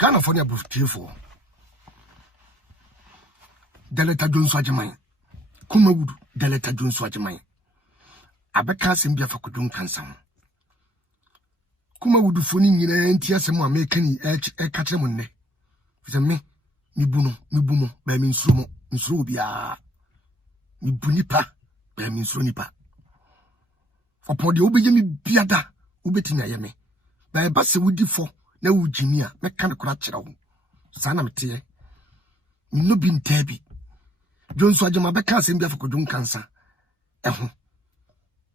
Ghana for the Buffalo. Deleta Jones Wajamai. Kuma would Deleta Jones Wajamai. Abeka Simbia for Kudun Kansam. Kuma would phoning in a Tiasamo making a catchamone. With a me bumo, by means sumo, Miss Rubia. Mi bunipa, by means runipa. Upon the Obeyami Biada, Ubetina Yame. By a bass would default, no Virginia, mechanical natural. Sana Matia. No bin tabby. Jones Wajama Becca Simbia for Kudun cancer.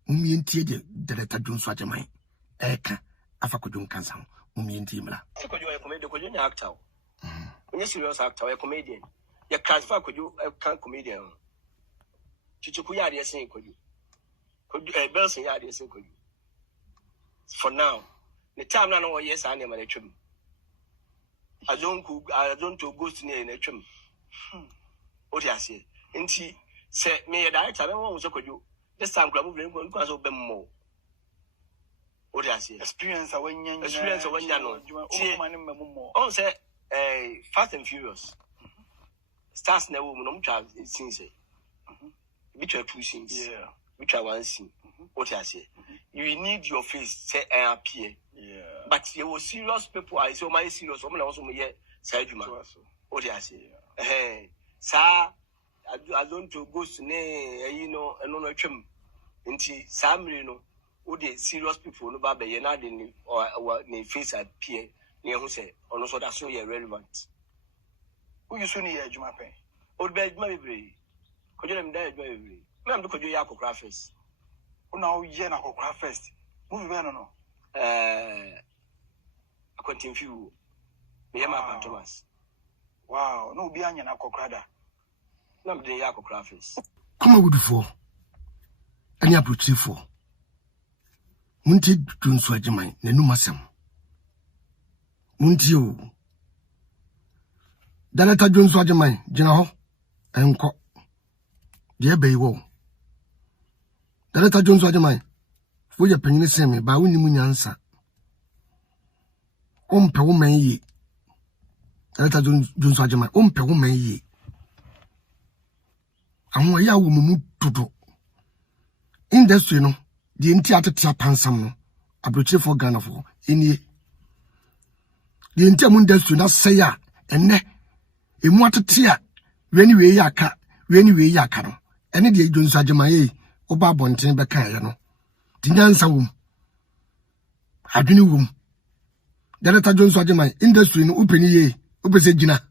Umi and Tia, the letter Jones Wajamai. Eka, Afakudun cancer. Umi and Timla. I could you a comedian actor? When you're serious actor, a comedian. You can't fuck with you, a can't comedian. Chichukuya, they saying, could you? Could a Belson yard, they say, could you? For now, the time I know, yes, I am a trim. I don't go to near a trim. What I say, and she said, me a director, I don't know what you. This time, Grab will go to more. What I say, experience of when you know. Oh, say, Fast and Furious. Stars never woman, child, it seems. Which are two scenes, yeah. Which are one scene. What I say, you need your face, say, I appear. Yeah. But there were serious people, I saw my serious woman also, yeah, side you, what I say. Hey. Sir, I don't go to you know, and no trim. Inti Sam, you know, who the serious people no baba yenadin or face appear near who say, or no so that's so irrelevant. Who you soon here, Jumape? Old bed, maybe. Could you die, baby? Ma'am, could you yako crafters? Oh, now, Yanako crafters. Move on, no. I continue. Yama Thomas. Wow, no bianya na kokada. Nam de yako crafters. Kuma would for any approach for. Munti Jones Wajamai, Nenumasam. Muntio Daleta Jones Wajamai, General, and Co. Dear Baywo Daleta Jones Wajamai, for your penny semi by winning answer. Pe woman ye. Daleta Jones Wajamai, pe woman ye. And why ya woman to do industry no. The entire pansam abroche for Ghana for any the entire industry not say ya and ne a mwata tia when we yaka no any the Jones Wajamai oba bonten beka ya no the nyansa wom adwene wom Daleta Jones Wajamai industry no open ye obese gina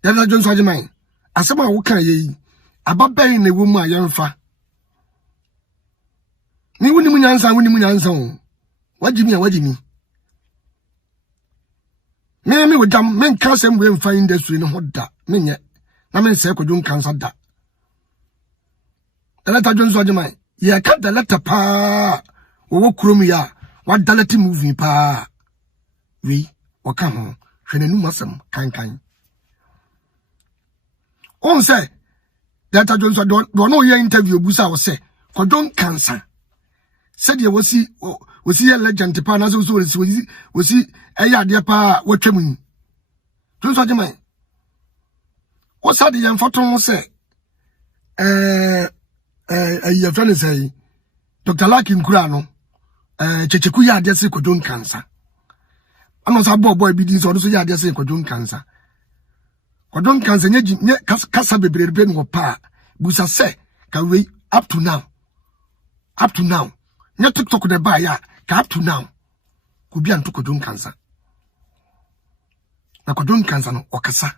Daleta Jones Wajamai asema wo kan ye Ababa in the woman, young fa. Me wouldn't answer. What do you mean? What do you mean? Me with them men can't say we find industry in hot that. Men yet. I mean, say, could you cancel that? The letter Jones Wajamai. Yeah, cut the letter pa. What crumia? What dality moving pa? We or come home. She knew muscle, kind. On say. That Jones don't know your interview, Busa was say, for don't cancer. Said you was see a legend to pan as was see a yard pa what you mean. Jones Wajamai. What's that the young photo say? Your friend say, Dr. Lakin Kurano, Chechikuya, dear sick don't cancer. I'm not a boy beatings or so ya dear sick don't cancer. Kodon cancer nye kasa bebrebe no pa busa se ka we up to now nye TikTok de ba ya ka up to now ku bia nto kodon cancer na kodon cancer no okasa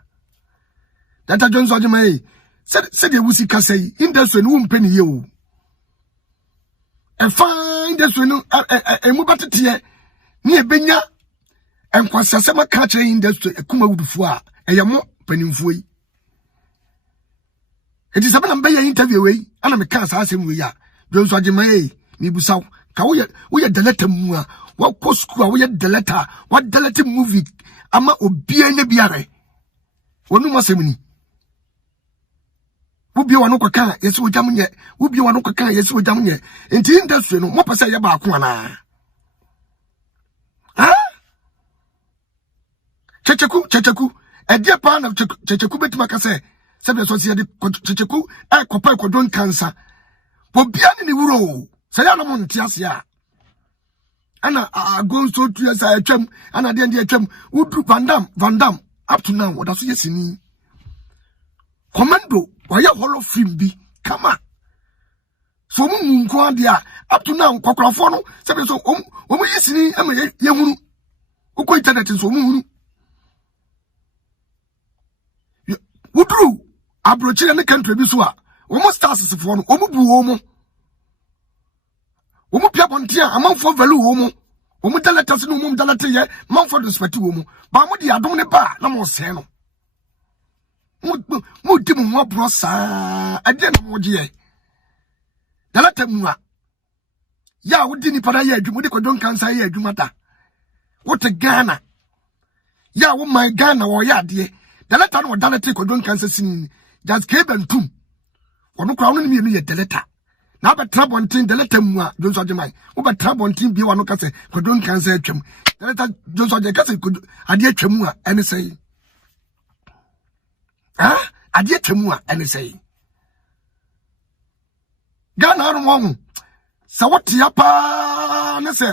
Daleta Jones Wajamai said you wusi kasa yi industry no mpeni ye o e fine industry no e mu batete ni e benya enkwasasema ka kire industry e kuma wudufo a e yemo penimfoi it is about a interview way and I'm a cancer asking we are Jones Wajamai me busaw ka we the letter mua what post school we the letter what the letter movie ama obi anya biare wonu masemni ubi wanu kwaka yesu ojamnye ubi wanu kwaka yesu ojamnye enti industry no mo pese ye ba ko ana checheku e dia pa na checheku betima ka se be so se de checheku e kopa kodon cancer obia ni wuro se ya no mo ntia se a ana agon so tu esa atwam ana de atwam udu Van Dam up to now oda so yesini commando waya holo film bi kama so mu nko ade a up to now kokrafo no se be so omu yesini ama ye hunu uko internet so mu hunu udru abrochire ne country bi so a omu stars fo no omu bu omu pia bontia amanfo value omu dalata se no omu dalata ye manfo respect omu ba mo di adom ne ba na mo se no mo di mo brosa ade na mo je dalata mua ya wodi ni pada ye adwuma de kodon kansa ye adwuma da what Ghana ya wo my Ghana wo ya de dalata no dalata kodon kansa sin just kebentum wono kwa wono ni ye dalata na ba trabontin dalata mua Johnson Jemai wo ba trabontin bi wono kase kodon kansa atwam dalata Johnson Jemai kase ade atwam a ene sei ade atwam a ene sei Ghana no mo sa wotia pa ne se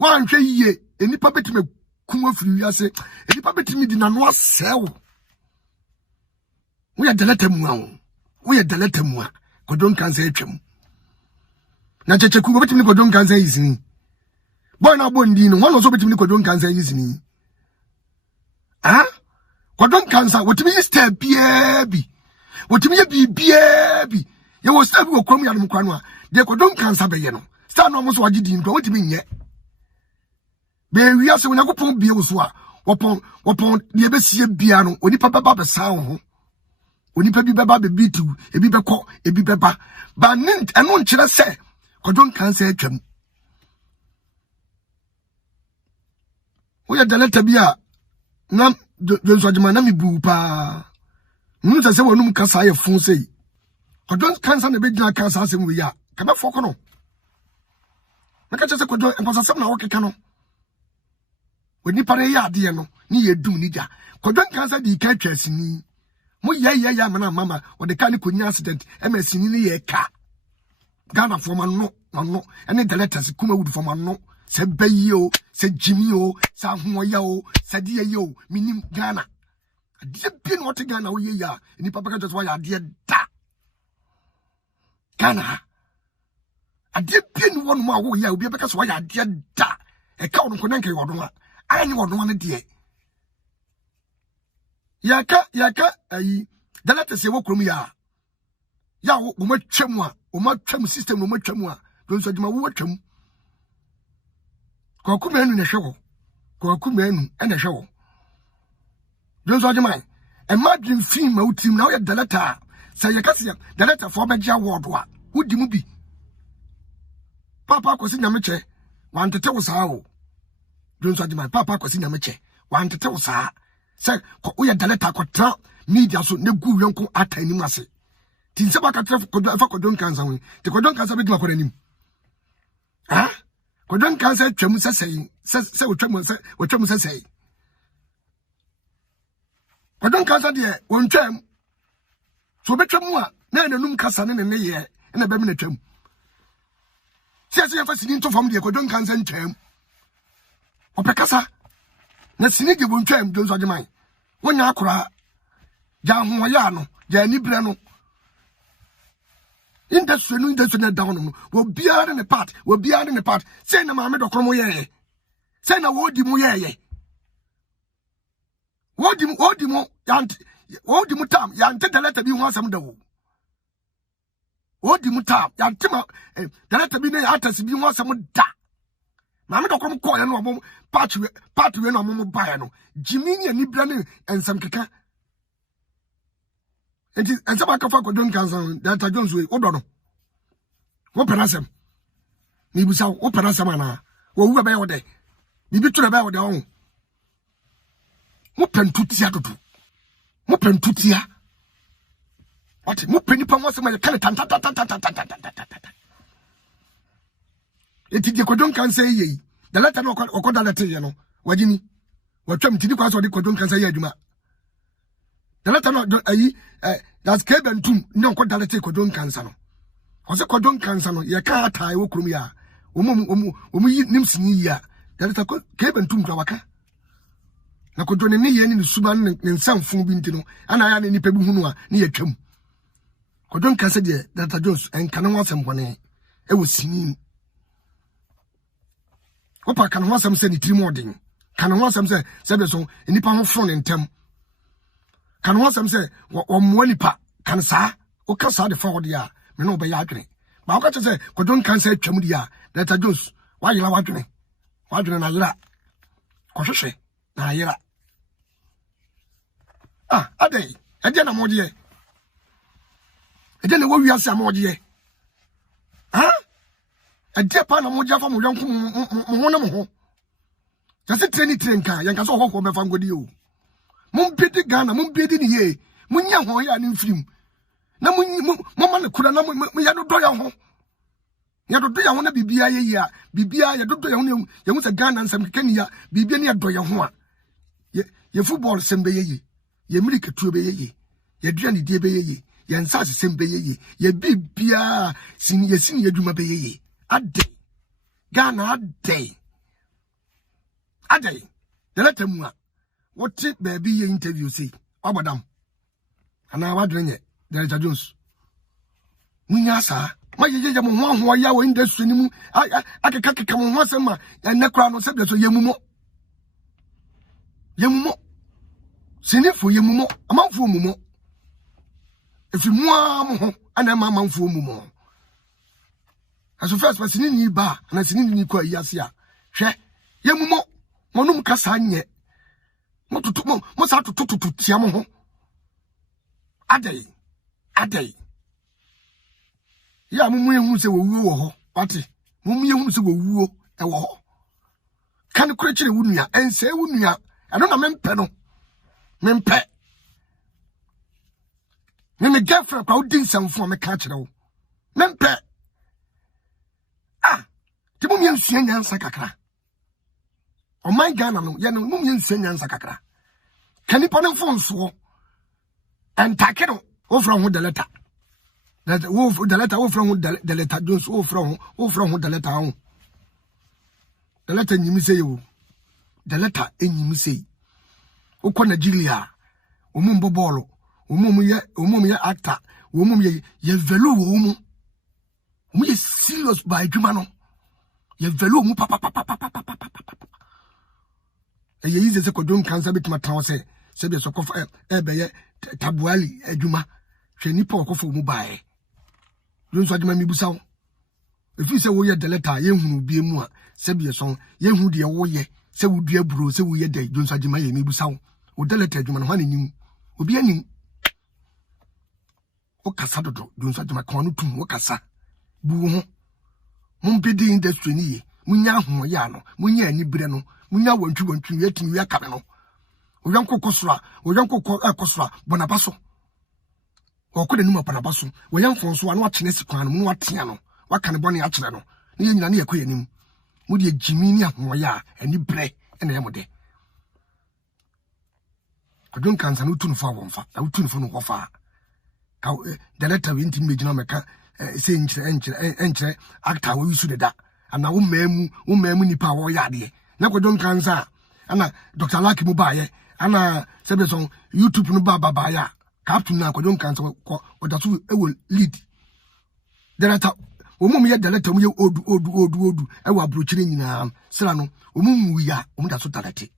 wanhwe yiye enipa betime kuma firi wiase enipa betime di nano asewo wo ya dalata mu a kodon kansa atwam na checheku betime kodon kansa yisini boy na bondi no wono so betime kodon kansa yisini kodon kansa wotime step bi wotime ye bi ye wo step wo kwam ya no kwano a de kodon kansa be ye no sta no mo so wagidi ndo wotime nye be wiase wo nyakopon bie wo so a wopon de besie bia no onipa baba be sa ho onipa bi baba be bitu ebi beko ebi beba ba nint eno nkire se kodon kansa atwam wo ya dalata bia na Johnson Jemai na mi bu pa se wonum kasa ye fun sei kodon kansa na be gina kansa asem wi ya ka be foko no na ka chese kodon enkwasasem na wokeka no woni pare ya ade no ni ye dum ni ja kodon kansa di ka twasini mo ye mana mama o de ka ni konya accident emesini ni ye ka Ghana for man no ene the letters kuma wood for man no se bayo se jimi o sa hoya o se die yo minim Ghana ade bi no te Ghana wo ye ya ni papa ka just why ade da Ghana ade bi no won ma wo ya obi be ka so why ade da e ka won ko nanke wodon a ani wodon ne de yaka ayi the letters ye wo krom ya wo ma twam a o ma twam system no ma twam a Johnson Jemai wo twam ko menu ne hwewo ko menu ene hwewo Johnson Jemai imagine film ma utim na wo the letter say ye kase the letter for be gia word wa wudi mu bi papa akosi nyameche wantete wo saa o Johnson Jemai papa akosi nyameche wantete wo saa say ko wo the letter ko tra media so ne gu yonko atani mase tinse ba ka tra kodon kansa we te kodon kansa be gima ko anim kodon kansa twam sesei se wotwam sesei kodon kansa de wontwam so betwam a na nanum kasa ne ye na be me na twam se ye fa sini to fam de kodon kansa ntwam opekasa na sini de wontwam Johnson Jemai wonya akora ja ho ya no ja ni bre no industry no down no wo biara ne part say na maame dokoro mo ye say na wodi mo ye wodi mo tam ya ante dalata bi ho asem da wo wodi mo tam ya ante ma dalata bi ne atasi bi ho asem da maame dokoro mo ko ye no mo part we no mo ba ye no jimini ani bra ne ensam keka enti ense ba ka fa kodon kansan data Jones we odo no wo penasem ni busa wo penasem ana wo wu be yo de ni bi tura be yo de on mo pentutia dodo mo pentutia ati mo penipa mo asema kale tanta enti je kodon kansan yi the letter no okoda letter ye no wajini watwam tidi kwa so de Kwadwo Nkansa ya adwuma director no ayi that's Kebentum no ko director Kwadwo Nkansa no o se Kwadwo Nkansa no ye ka atai wo krum ya omu yi nimsini ya director Kebentum kwa waka na Kwadwo ne ye ni suba ne nsamfo bi ntino ana ya ne nipa bi hunu a ne yatwam Kwadwo Nkansa de Dr. Jones enkana wasem bone e wo sini opa kan ho asem se ni tiri modern kan ho asem se be so nipa ho fon ntem kan ho asem se o mo nipa kan sa o ka sa de forward ya me no be ya adwene ba o ka se Kwadwo Nkansa atwam dia Dr. Jones wa yira wadwene na yira ko hwehwe na yira adai ade na modie ade na wo wiase amodie ade pa na modie fa mo yonko mo na mo ho jase treni trenka yanka so hokko be fa ngodi o mum bedi Ghana mum bedi ni ye munya ho ya ni mfirim na mo ma na kura na mo ya do ya ho ya do ya ho na bibia ye ya bibia ya do ya ho ya hu se Ghana nsam kekani ya bibia ne ya do ya ho a ye football sembe ye ye miliketu be ye ye duani die be ye ye nsase sembe ye ye bibia sin ye dwuma be ye ade Ghana ade delete mu a wote baby ye interview say obodam ana wadren ye Dr. Jones munya sa ma ye mo ho ya wo industry ni mu akeka mo ho asema enne kra no se be so yemumo sinifo yemumo amanfo mumo efi mu amho ana ma amanfo mumo aso first person ni ba na sinini ni kwa yase a hwe yemumo monum kasa nye mo sa tututu tia mo ho adai ya mumu ehun se wowuo wo ho wate mumu ehun se wowuo e wo ho kan kure kire wunua ense wunua ano na mempe me girlfriend kwa udin samfo me ka kire wo mempe ti mumu ensua nyansa kakra o my Ghana no ye no mumu ensua nyansa kakra kanipa no fonso entakero o fra ho deleta that wo deleta wo fra ho deleta Jones wo fra ho deleta ho deleta nyimi se yo deleta enyimi se ukọ Nigeria omumbo bolo omum ye actor omum ye velu wo mu ye serious by dwuma no ye velu mu papa ye yize se Kwadwo Nkansa betima tawo se be so kofa be ye tabuali adwuma hwe nipa okofo mu bae Jones adwuma mi busawo efi se wo ye deleta ye hunu bie mu a se be so ye hu de wo ye se wo dua buro se wo ye de Jones adwuma ye mi busawo o deleta adwuma no hane nim obi anim o kasa dodo Jones adwuma kan no tum o kasa bu ho mum bedi industry ni ye munya ho ya no munya ani bire no munya wantwu yetimi ya kabe no oyanko kosura kosura bonabaso okode numa bonabaso oyanfo so anu akene sikwan no watia no wakane bone akere no ne nyina ne yakoya nim mu de jimi ni ahoya ani bre ene yemode Kwadwo Nkansa no tunfo awonfa na tunfo no kofa ka director we ntimi megina meka se enchire actor we su deda ana wo mamu nipa wo yade na Kwadwo Nkansa ana Dr. Lucky mu baaye ana sebeson YouTube no baba ya captain na Kwadwo Nkansa odaso ewo lead director omum ye director mu ye odu ewo abrochire nyina sira no omum ya omdaso tarate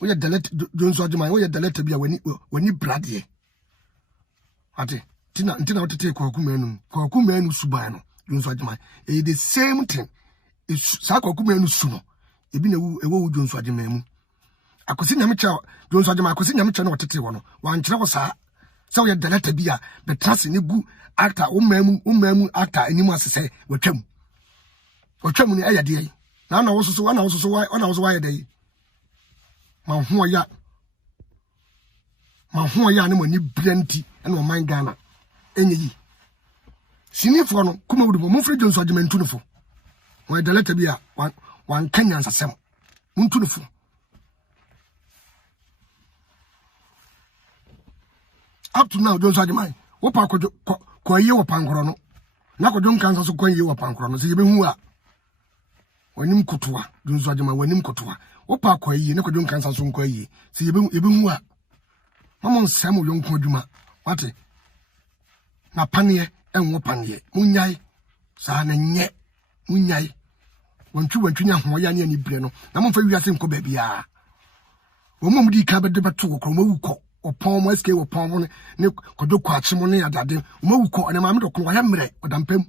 wo ye director Jones adwuma wo ye director bia wani brade ate ntina wotete kwaku manu suban no Jones adwuma the same thing sa kwaku manu su no ebi na ewo Jones adwuma mu akosi nyamecha Jones adwuma akosi nyamecha na wotete wo no wankire wo sa wo ye director bia be trust ni gu actor ummamu actor animu asese watwam ni ayade na wo so wa yade ma ho ya ne mani blanti ene o man Ghana enyi sinifo no kuma wudu mo fre Jones adwuma ntunufo wa director bia wan kanya nsasem ntunufo up to now don't say mine wo pa ko ye wo pankoro no na ko don kansa so ko ye wo pankoro no se ye be hu a wanim kotoa don so adema wanim kotoa wo pa ko ye na ko don kansa so ko ye se ye be hu a mama nsem wo yonko adwuma wate na panie enwo panie munyai sa na nye munyai wantwi nya ho ya ne ani bre no na momfa wiase nko ba bia wo mom di ka bede beto ko ma wuko opon mo sk wo pon mo ne kodo kwache mo ne adade mo wuko na ma me do ko ya mre odampam